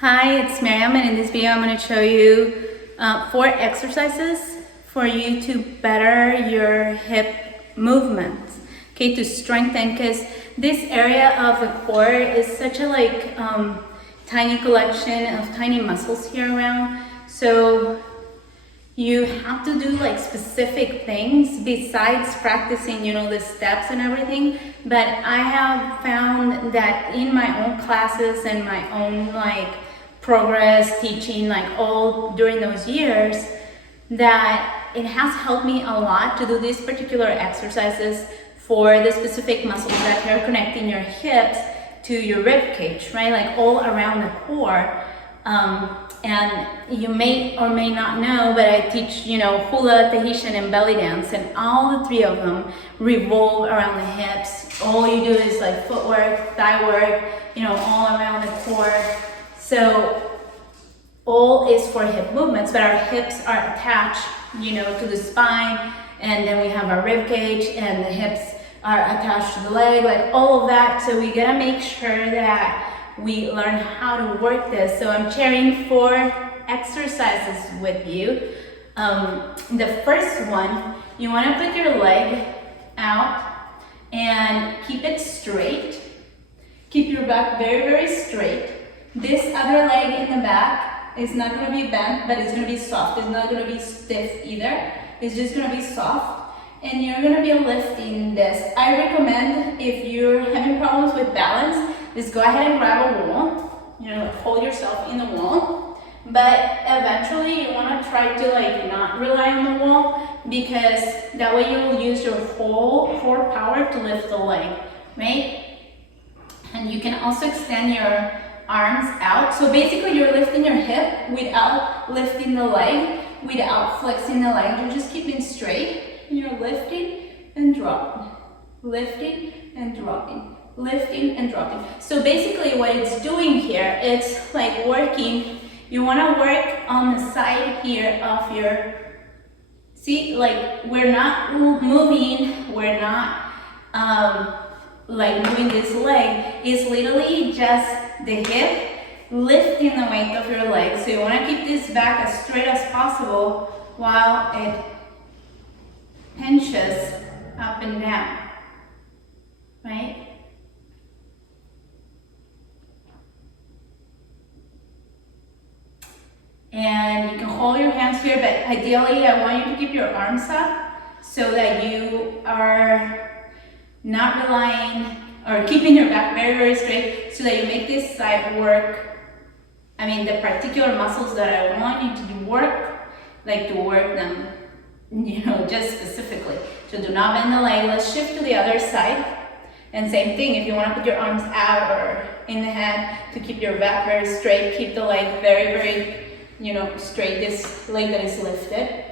Hi, it's Myriam, and in this video I'm going to show you 4 exercises for you to better your hip movements, okay, to strengthen, because this area of the core is such a tiny collection of tiny muscles here around, so you have to do like specific things besides practicing, the steps and everything. But I have found that in my own classes and my own progress teaching, all during those years, that it has helped me a lot to do these particular exercises for the specific muscles that are connecting your hips to your rib cage, right? Like all around the core. And you may or may not know, but I teach, Hula, Tahitian, and belly dance, and all the 3 of them revolve around the hips. All you do is like footwork, thigh work, all around the core. So all is for hip movements, but our hips are attached, to the spine, and then we have our rib cage, and the hips are attached to the leg, like all of that. So we gotta make sure that we learn how to work this. So I'm sharing 4 exercises with you. The first one, you want to put your leg out and keep it straight. Keep your back very, very straight. This other leg in the back is not going to be bent, but it's going to be soft. It's not going to be stiff either. It's just going to be soft. And you're going to be lifting this. I recommend, if you're having problems with balance, just go ahead and grab a wall, hold yourself in the wall. But eventually you want to try to not rely on the wall, because that way you will use your whole core power to lift the leg, right? And you can also extend your arms out. So basically you're lifting your hip without lifting the leg, without flexing the leg. You're just keeping straight. You're lifting and dropping, lifting and dropping, lifting and dropping. So basically what it's doing here, it's like working. You want to work on the side here of your, see, like we're not moving, we're not moving this leg. It's literally just the hip lifting the weight of your leg. So you want to keep this back as straight as possible while it pinches up and down, right? And you can hold your hands here, but ideally I want you to keep your arms up so that you are not relying or keeping your back very, very straight, so that you make this side work. I mean, the particular muscles that I want you to work, to work them, just specifically. So do not bend the leg. Let's shift to the other side. And same thing, if you want to put your arms out or in the head to keep your back very straight, keep the leg very, very, straight, this leg that is lifted.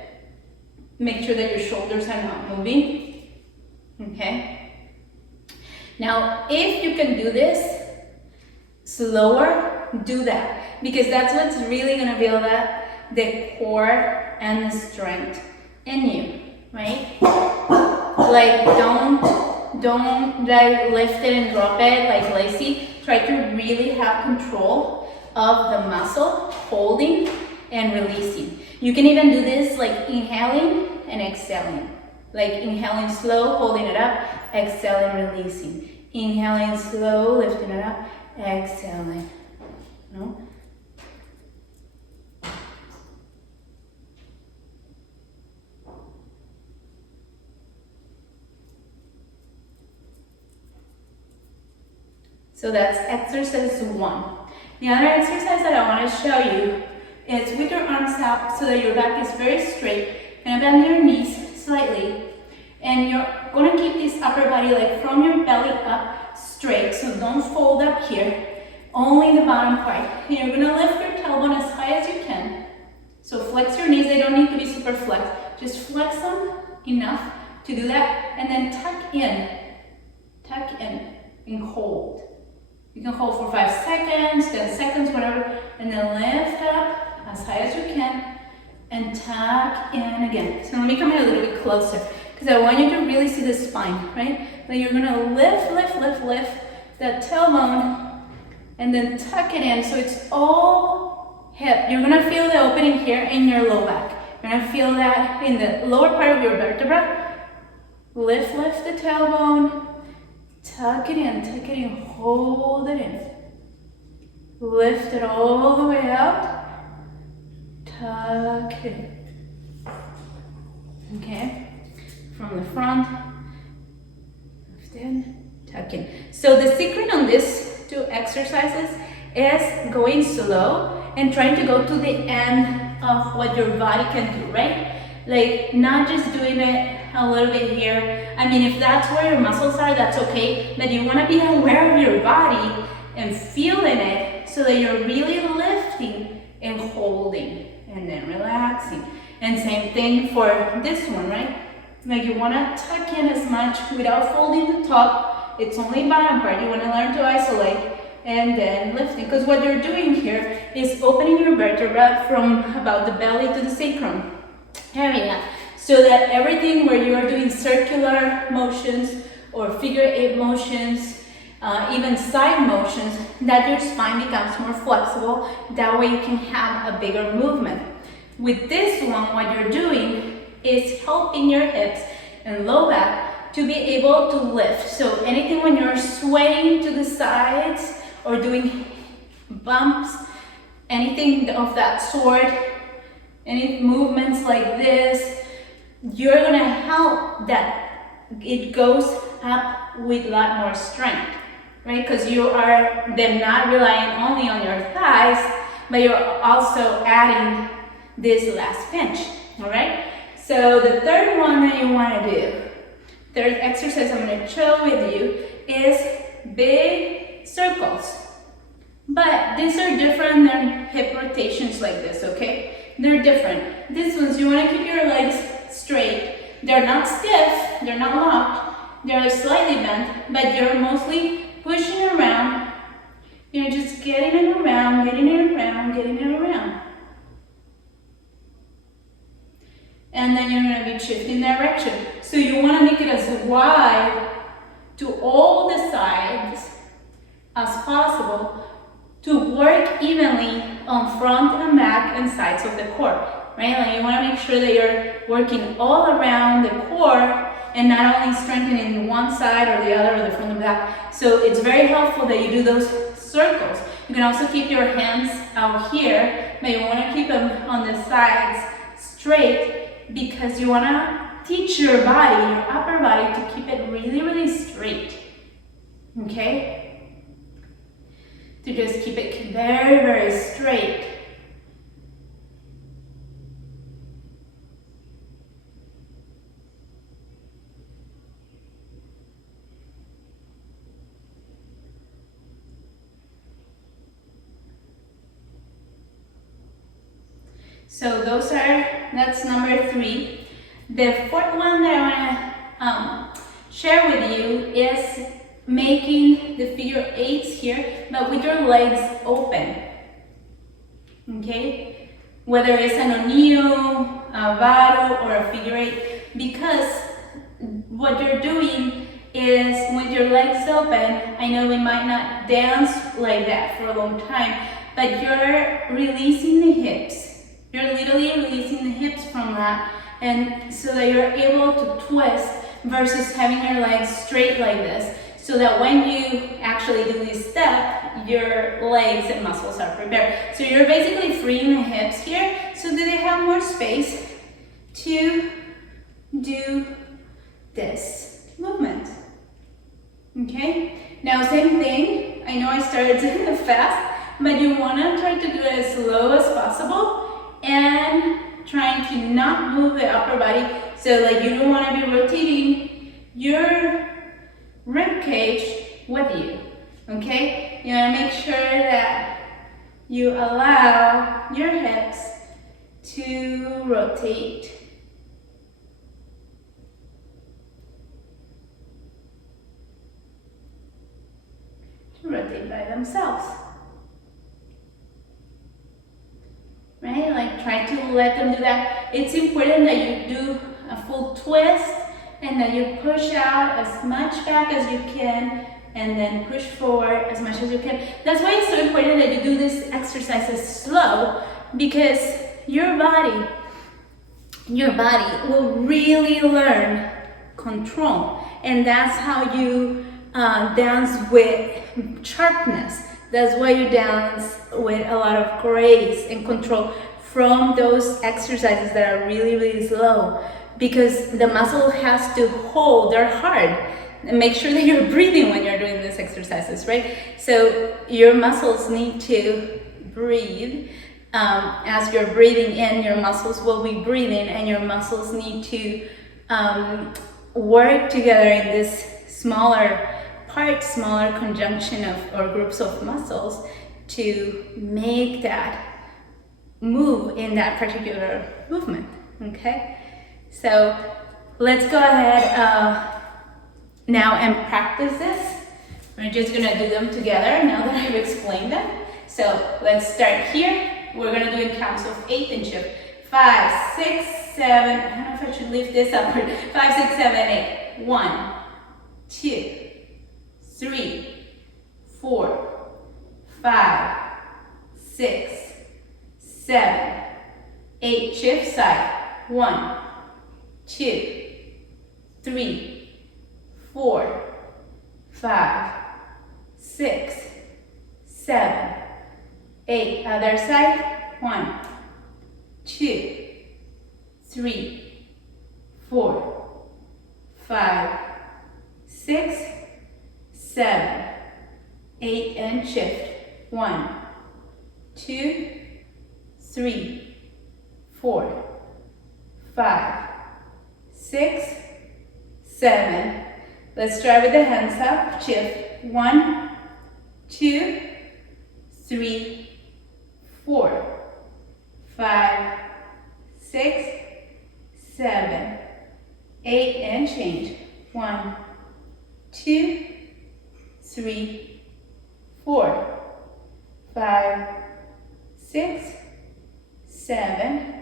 Make sure that your shoulders are not moving, okay? Now, if you can do this slower, do that, because that's what's really going to build up the core and the strength in you, right? Don't lift it and drop it like lazy. Try to really have control of the muscle, holding and releasing. You can even do this inhaling and exhaling. Inhaling slow, holding it up, exhaling, releasing. Inhaling slow, lifting it up, exhaling. So that's exercise 1. The other exercise that I want to show you is with your arms out so that your back is very straight, and bend your knees slightly. And you're going to keep this upper body from your belly up straight, so don't fold up here, only the bottom part. And you're going to lift your tailbone as high as you can. So flex your knees, they don't need to be super flexed. Just flex them enough to do that, and then tuck in and hold. You can hold for 5 seconds, 10 seconds, whatever, and then lift up as high as you can and tuck in again. So let me come in a little bit closer, because I want you to really see the spine, right? Then you're gonna lift that tailbone and then tuck it in so it's all hip. You're gonna feel the opening here in your low back. You're gonna feel that in the lower part of your vertebra. Lift the tailbone, tuck it in, hold it in. Lift it all the way out, tuck it in. Okay, from the front, lift in, tuck in. So the secret on these two exercises is going slow and trying to go to the end of what your body can do, right? Like not just doing it a little bit here. I mean, if that's where your muscles are, that's okay, but you want to be aware of your body and feeling it so that you're really lifting and holding and then relaxing. And same thing for this one, right? Like you want to tuck in as much without folding the top. It's only bottom part. You want to learn to isolate and then lifting, because what you're doing here is opening your vertebra from about the belly to the sacrum area, so that everything where you are doing circular motions or figure eight motions, even side motions, that your spine becomes more flexible. That way you can have a bigger movement. With this one, what you're doing is helping your hips and low back to be able to lift. So anything when you're swaying to the sides or doing bumps, anything of that sort, any movements like this, you're gonna help that it goes up with a lot more strength, right? Because you are then not relying only on your thighs, but you're also adding this last pinch, all right? So the third one that you wanna do, third exercise I'm gonna show with you is big circles. But these are different than hip rotations like this, okay? They're different. These ones, you want to keep your legs straight. They're not stiff, they're not locked, they're slightly bent, but you're mostly pushing around. You're just getting it around, getting it around, getting it around. And then you're going to be shifting direction. So you want to make it as wide to all the sides as possible, to work evenly on front and back and sides of the core, right? Like you want to make sure that you're working all around the core and not only strengthening one side or the other or the front and back. So it's very helpful that you do those circles. You can also keep your hands out here, but you want to keep them on the sides straight, because you want to teach your body, your upper body, to keep it really, really straight, okay? To just keep it very, very straight. So that's number 3. The fourth one that I want to share with you is making the figure 8s here, but with your legs open, okay? Whether it's an onio, a varu, or a figure 8, because what you're doing is with your legs open, I know we might not dance like that for a long time, but you're releasing the hips. You're literally releasing the hips from that, and so that you're able to twist versus having your legs straight like this, so that when you actually do this step, your legs and muscles are prepared. So you're basically freeing the hips here so that they have more space to do this movement. Okay? Now same thing, I know I started fast, but you want to try to do it as slow as possible and trying to not move the upper body. So like you don't want to be rotating your rib cage with you, okay? You want to make sure that you allow your hips to rotate. To rotate by themselves. Right? Like try to let them do that. It's important that you do a full twist and that you push out as much back as you can and then push forward as much as you can. That's why it's so important that you do these exercises slow, because your body will really learn control, and that's how you dance with sharpness. That's why you dance with a lot of grace and control from those exercises that are really, really slow, because the muscle has to hold their heart and make sure that you're breathing when you're doing these exercises, right? So your muscles need to breathe. As you're breathing in, your muscles will be breathing, and your muscles need to work together in this smaller parts, smaller conjunction of or groups of muscles to make that move in that particular movement. Okay, so let's go ahead now and practice this. We're just gonna do them together now that I've explained them. So let's start here. We're gonna do in counts of 8 and shift. 5, 6, 7. I don't know if I should lift this up. 5, 6, 7, 8. 1, 2, 3, 4, 5, 6, 7, 8. Shift side. 1, 2, 3, 4, 5, 6, 7, 8. Other side. 1, 2, 3, 4, 5, 6, 7, 8, and shift. 1, 2, 3, 4, 5, 6, 7. Let's try with the hands up. Shift. 1, 2, 3, 4, 5, 6, 7, 8, and change. 1, 2, 3, 4, 5, 6, 7,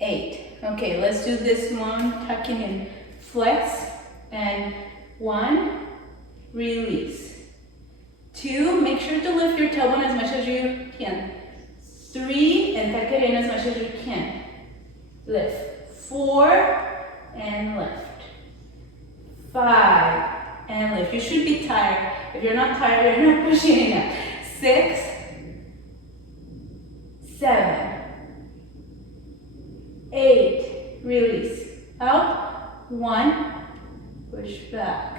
8. Okay, let's do this one. Tucking in, flex, and 1, release. 2, make sure to lift your tailbone as much as you can. 3, and tuck it in as much as you can. Lift. 4, and lift. 5, and lift. You should be tired. If you're not tired, you're not pushing enough. 6, 7, 8, release. Out. 1, push back.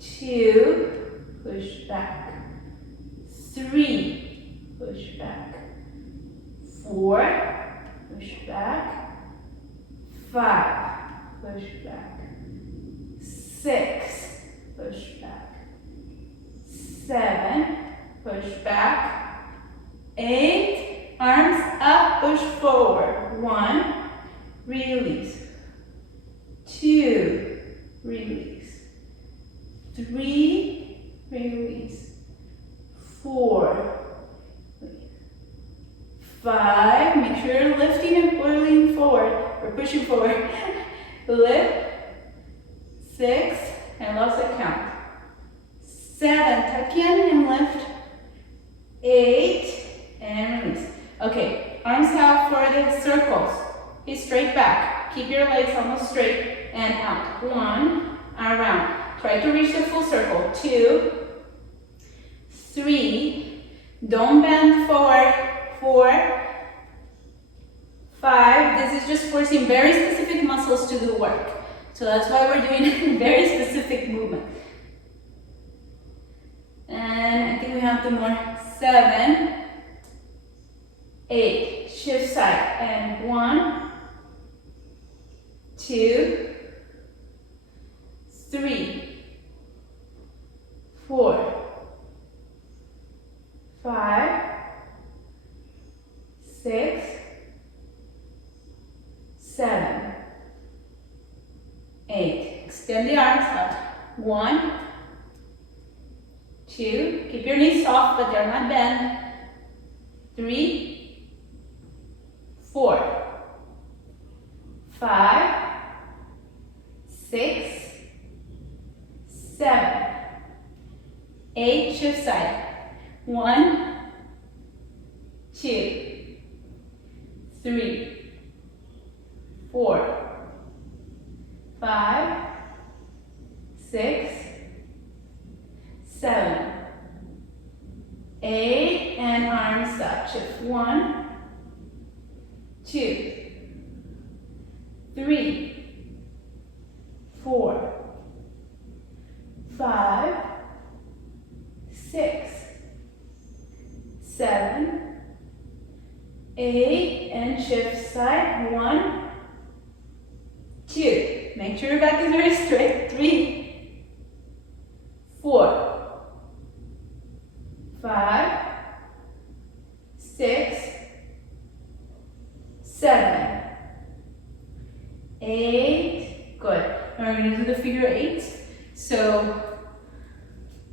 2, push back. 3, push back. 4, push back. 5, push back. 6, push back. 7, push back. 8, arms up, push forward. 1, release. 2, release. 3, release. 4, 5, make sure you're lifting and pulling forward, or pushing forward. Lift. 6, and lost the count. 7, tuck in and lift. 8, and release. Okay, arms out for the circles. Okay, straight back. Keep your legs almost straight and out. 1, around. Try to reach the full circle. 2, 3, don't bend forward. 4, 5, this is just forcing very specific muscles to do work. So that's why we're doing very specific movement. And I think we have 2 more. 7, 8, shift side, and 1, 2, 3, 4, 5, 6, 7, 8. Extend the arms up. 1, 2. Keep your knees soft, but they're not bent. 3, 4, 5, 6, 7, 8, shift side. 1, 2, 3, 4, 5, 6, 7, 8, and arms up. Shift. 1, 2, 3, 4, 5, 6, 7, 8, and shift side. 1, 2. Make sure your back is very straight. 3, 4, 5, 6, 7, 8. Good. Now we're going to do the figure 8. So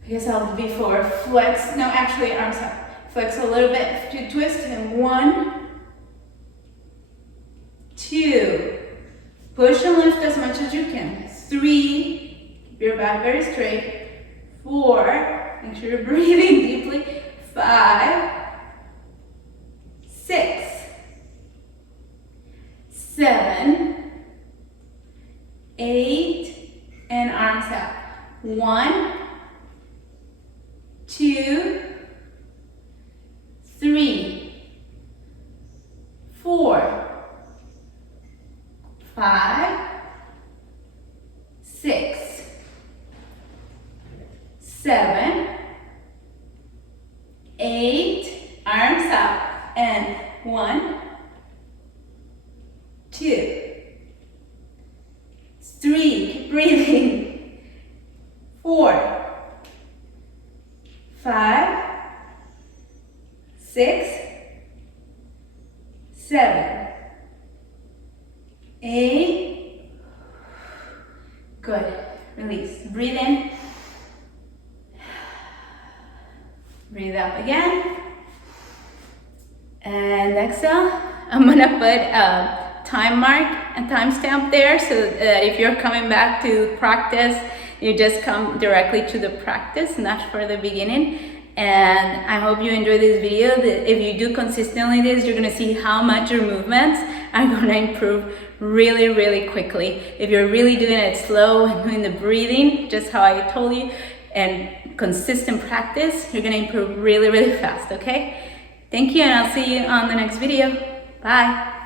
I guess I'll do before flex. No, actually arms up. Flex a little bit to twist. And 1, 2. Push and lift as much as you can. 3. Keep your back very straight. 4. Make sure you're breathing deeply. 5, 6, 7, 8, and arms out. 1, 2, 3, 4, 5, 6, 7, 8, arms up, and 1, 2, 3, keep breathing, 4, 5, 6, 7, 8, good, release, breathe in, breathe out again, and exhale. I'm gonna put a time mark and timestamp there so that if you're coming back to practice, you just come directly to the practice, not for the beginning. And I hope you enjoy this video. If you do consistently this, you're gonna see how much your movements are gonna improve really, really quickly. If you're really doing it slow and doing the breathing, just how I told you, and consistent practice, you're gonna improve really, really fast, okay? Thank you, and I'll see you on the next video. Bye.